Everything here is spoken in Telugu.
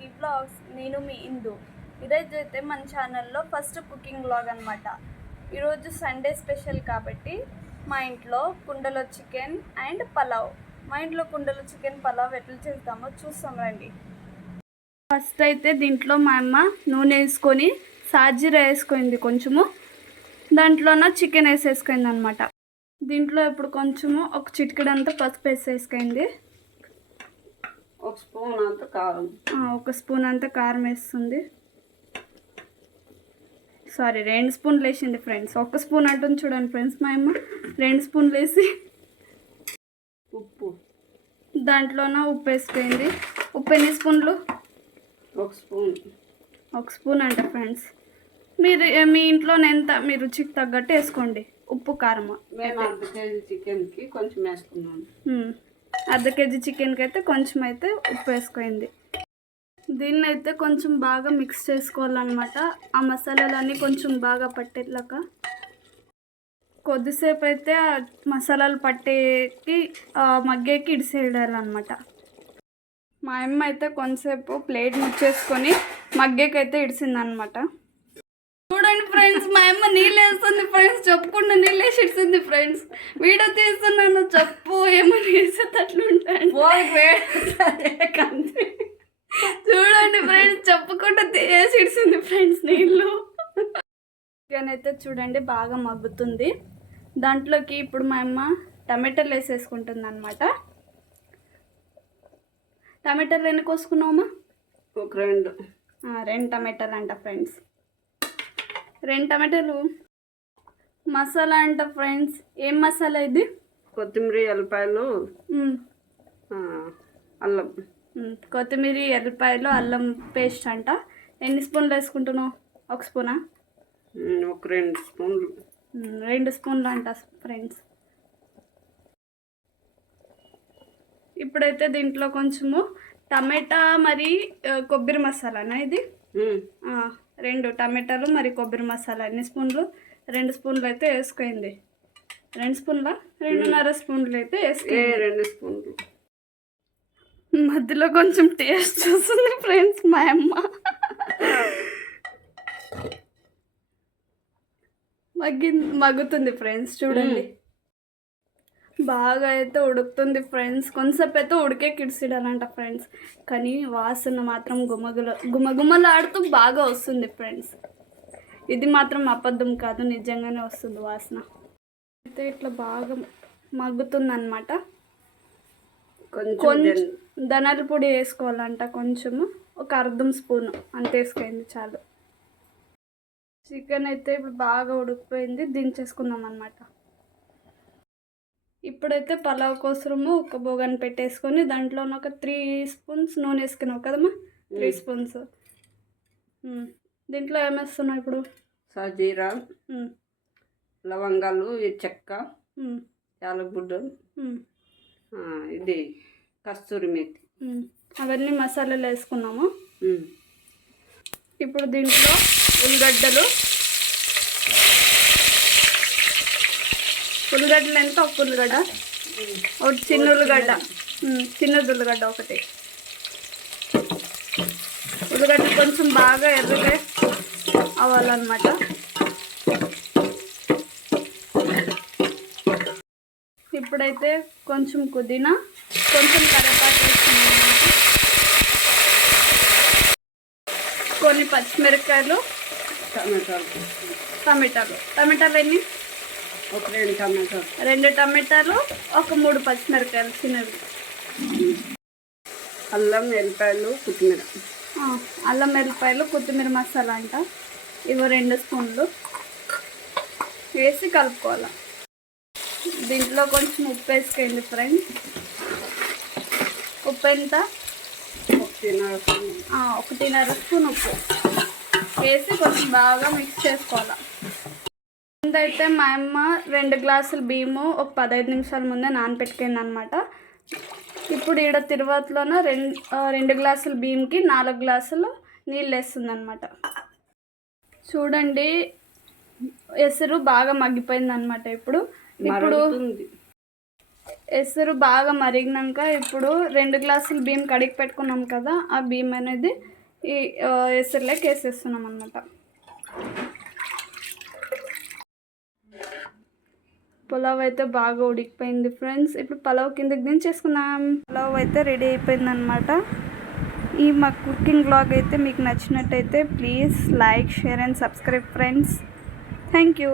Lucky blogs. నేను మీ ఇందు. ఈరోజు అయితే మన ఛానల్లో ఫస్ట్ కుకింగ్ బ్లాగ్ అనమాట. ఈరోజు సండే స్పెషల్ కాబట్టి మా ఇంట్లో కుండలో చికెన్ అండ్ పలావ్. మా ఇంట్లో కుండలో చికెన్ పలావ్ ఎట్లా చేస్తామో చూస్తాం రండి. ఫస్ట్ అయితే దీంట్లో మా అమ్మ నూనె వేసుకొని సాజీరా వేసుకుంది, కొంచెము దాంట్లోన చికెన్ వేసేసుకుంది అనమాట. దీంట్లో ఇప్పుడు కొంచెము ఒక చిటికెడంతా పసుపు వేసేసుకుంది, ఒక స్పూన్ అంత కారం, ఒక స్పూన్ అంతా కారం వేస్తుంది. సారీ, 2 స్పూన్లు వేసింది ఫ్రెండ్స్. ఒక స్పూన్ అంటుంది చూడండి ఫ్రెండ్స్, మా అమ్మ 2 స్పూన్లు వేసి ఉప్పు, దాంట్లోన ఉప్పు వేసుకుంది. ఉప్పు ఎన్ని స్పూన్లు? ఒక స్పూన్ అంట ఫ్రెండ్స్. మీరు మీ ఇంట్లో ఎంత మీ రుచికి తగ్గట్టు వేసుకోండి ఉప్పు కారం. మేము అర్ధ కేజీ చికెన్కి కొంచెం వేసుకున్నాను. అర్ధ కేజీ చికెన్కి అయితే కొంచెం అయితే ఉప్పు వేసుకుంది. దీన్ని అయితే కొంచెం బాగా మిక్స్ చేసుకోవాలన్నమాట. ఆ మసాలాలన్నీ కొంచెం బాగా పట్టేలాగా కొద్దిసేపు అయితే ఆ మసాలాలు పట్టేకి మగ్గేకి ఇడిసేయాలన్నమాట. మా అమ్మ అయితే కొంతసేపు ప్లేట్ ముచ్చేసుకొని మగ్గేకైతే ఇడిసిందనమాట. చూడండి ఫ్రెండ్స్, మా అమ్మ నీళ్ళు వేస్తుంది ఫ్రెండ్స్, చెప్పకుండా నీళ్ళు వేసి ఇస్తుంది ఫ్రెండ్స్. వీడియో తీస్తున్నాను, చెప్పు ఏమని వేసేటట్లుంటాయి. చూడండి ఫ్రెండ్స్, చెప్పకుండా వేసి ఇడిసింది ఫ్రెండ్స్ నీళ్ళు. చికెన్ అయితే చూడండి బాగా మగ్గుతుంది. దాంట్లోకి ఇప్పుడు మా అమ్మ టమాటాలు వేసేసుకుంటుంది అనమాట. టమాటాలు ఎన్ని కోసుకున్నామా? ఒక 2 టమాటాలు అంట ఫ్రెండ్స్. 2 టమాటాలు. మసాలా అంట ఫ్రెండ్స్. ఏం మసాలా ఇది? కొత్తిమీర, ఎల్లిపాయలు, అల్లం. కొత్తిమీర, ఎల్లిపాయలు, అల్లం పేస్ట్ అంట. ఎన్ని స్పూన్లు వేసుకుంటున్నావు? ఒక స్పూనా? ఒక 2 స్పూన్లు. 2 స్పూన్లు అంట ఫ్రెండ్స్. ఇప్పుడైతే దీంట్లో కొంచెము టమాటా మరి కొబ్బరి మసాలానా ఇది? 2 టమాటాలు మరి కొబ్బరి మసాలా. ఎన్ని స్పూన్లు? 2 స్పూన్లు అయితే వేసుకుంది. 2 స్పూన్ల 2.5 స్పూన్లు అయితే వేసుకుంది. 2 స్పూన్లు. మధ్యలో కొంచెం టేస్ట్ చూస్తుంది ఫ్రెండ్స్ మా అమ్మ. మగ్గుతుంది ఫ్రెండ్స్, చూడండి బాగా అయితే ఉడుకుతుంది ఫ్రెండ్స్. కొంతసేపు అయితే ఉడికే కిడిసిడాలంట ఫ్రెండ్స్, కానీ వాసన మాత్రం గుమగుమలాడుతూ బాగా వస్తుంది ఫ్రెండ్స్. ఇది మాత్రం అబద్ధం కాదు, నిజంగానే వస్తుంది వాసన. అయితే ఇట్లా బాగా మగ్గుతుంది అనమాట. కొంచెం ధనియాల పొడి వేసుకోవాలంట, కొంచెము ఒక 1/2 స్పూను అంత వేసుకుంది చాలు. చికెన్ అయితే ఇప్పుడు బాగా ఉడికిపోయింది, దించేసుకుందాం అనమాట. ఇప్పుడైతే పలావ్ కోసము ఒక బోగాని పెట్టేసుకొని దాంట్లో ఒక 3 స్పూన్స్ నూనె వేసుకున్నావు కదమ్మా? 3 స్పూన్స్. దీంట్లో ఏమేస్తున్నావు ఇప్పుడు? సాజీరా, లవంగాలు, చెక్క, యాలగుడ్డ, ఇది కస్తూరి మేతి, అవన్నీ మసాలాలు వేసుకున్నాము. ఇప్పుడు దీంట్లో ఉల్లిగడ్డలు ఎంత? ఒక ఉల్లిగడ్డ, ఒకటి చిన్న ఉల్లిగడ్డ, చిన్నది ఉల్లిగడ్డ ఒకటి. ఉల్లిగడ్డ కొంచెం బాగా ఎర్రగా అవ్వాలన్నమాట. ఇప్పుడైతే కొంచెం పుదీనా, కొంచెం కరివేపాకు వేసుకున్నాం, కొన్ని పచ్చిమిరపకాయలు, టమాటాలు ఎన్ని? ఒక 2 టమాటాలు. 2 టమాటాలు, ఒక 3 పచ్చిమిరపకాయలు చిన్నవి. అల్లం, ఎల్లిపాయలు, కొత్తిమీర. అల్లం, ఎల్లిపాయలు, కొత్తిమీర మసాలా అంట. ఇవి 2 స్పూన్లు వేసి కలుపుకోవాలి. దీంట్లో కొంచెం ఉప్పు వేసుకుంది ఫ్రెండ్స్. ఉప్పు ఎంత? 1.5 స్పూన్ ఉప్పు వేసి కొంచెం బాగా మిక్స్ చేసుకోవాలి. ముందైతే మా అమ్మ 2 గ్లాసులు బియ్యము ఒక 15 నిమిషాల ముందే నానపెట్టుకుంది అనమాట. ఇప్పుడు ఈడ తిరువాతలోన 2 గ్లాసుల బియ్యంకి 4 గ్లాసులు నీళ్ళు వేస్తుంది అనమాట. చూడండి ఎసురు బాగా మగ్గిపోయింది అనమాట. ఇప్పుడు ఎసరు బాగా మరిగినాక ఇప్పుడు 2 గ్లాసులు బియ్యం కడిగి పెట్టుకున్నాం కదా, ఆ బియ్యం అనేది ఈ ఎసరులోకి వేసేస్తున్నాం అన్నమాట. పులావ్ అయితే బాగా ఉడికిపోయింది ఫ్రెండ్స్. ఇప్పుడు పులావ్ కిందకి దించేసుకుందాం. పులావ్ అయితే రెడీ అయిపోయింది అనమాట. ఈ మా కుకింగ్ వ్లాగ్ అయితే మీకు నచ్చినట్టయితే please like, share and subscribe friends. Thank you.